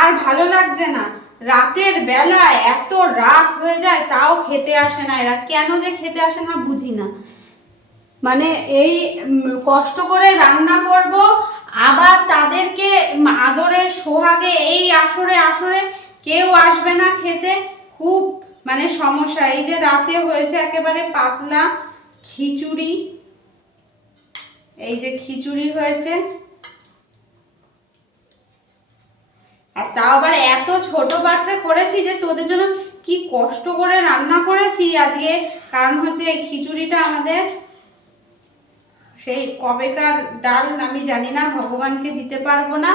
আর ভালো লাগছে না। রাতের বেলায় এত রাত হয়ে যায় তাও খেতে আসে না এরা, কেন যে খেতে আসে না বুঝি না। মানে এই কষ্ট করে রান্না করব, আবার তাদেরকে আদরে সোহাগে এই আসরে আসরে কেউ আসবে না খেতে, খুব মানে সমস্যা। এই যে রাতে হয়েছে একেবারে পাতলা খিচুড়ি, এই যে খিচুড়ি হয়েছে, আর তাও আবার এত ছোট পাত্রে করেছি যে তোদের জন্য কি কষ্ট করে রান্না করেছি আজকে। কারণ হচ্ছে এই খিচুড়িটা আমাদের সেই কবেকার ডাল আমি জানি না, ভগবানকে দিতে পারবো না,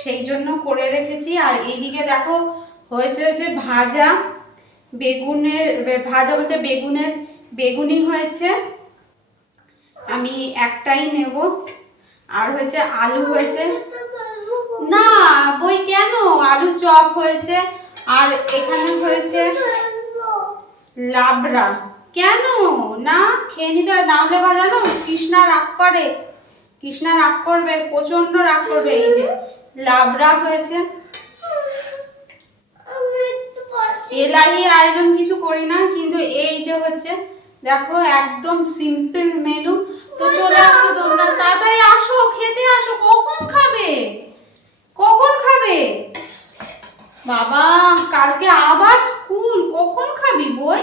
সেই জন্য করে রেখেছি। আর এইদিকে দেখো হয়েছে হচ্ছে ভাজা বেগুনের, ভাজা বলতে বেগুনের বেগুনি হয়েছে, আমি একটাই নেব। আর হয়েছে আলু হয়েছে, না বই কেন, আলু চপ হয়েছে। আর এখানে হয়েছে লাবড়া, কেন না খেয়ে নিতে না হলে ভাজানো, কৃষ্ণা রাগ করে, কৃষ্ণা রাগ করবে, প্রচন্ড রাগ করবে। এই যে লাবড়া হয়েছে, এলাহি আয়োজন কিছু করি না, কিন্তু এই যে হচ্ছে দেখো একদম সিম্পল মেনু। তো চলে আসো তোমরা, তাড়াতাড়ি আসো, খেতে আসো। কখন খাবে, কখন খাবে বাবা, কালকে আবার স্কুল, কখন খাবি বই?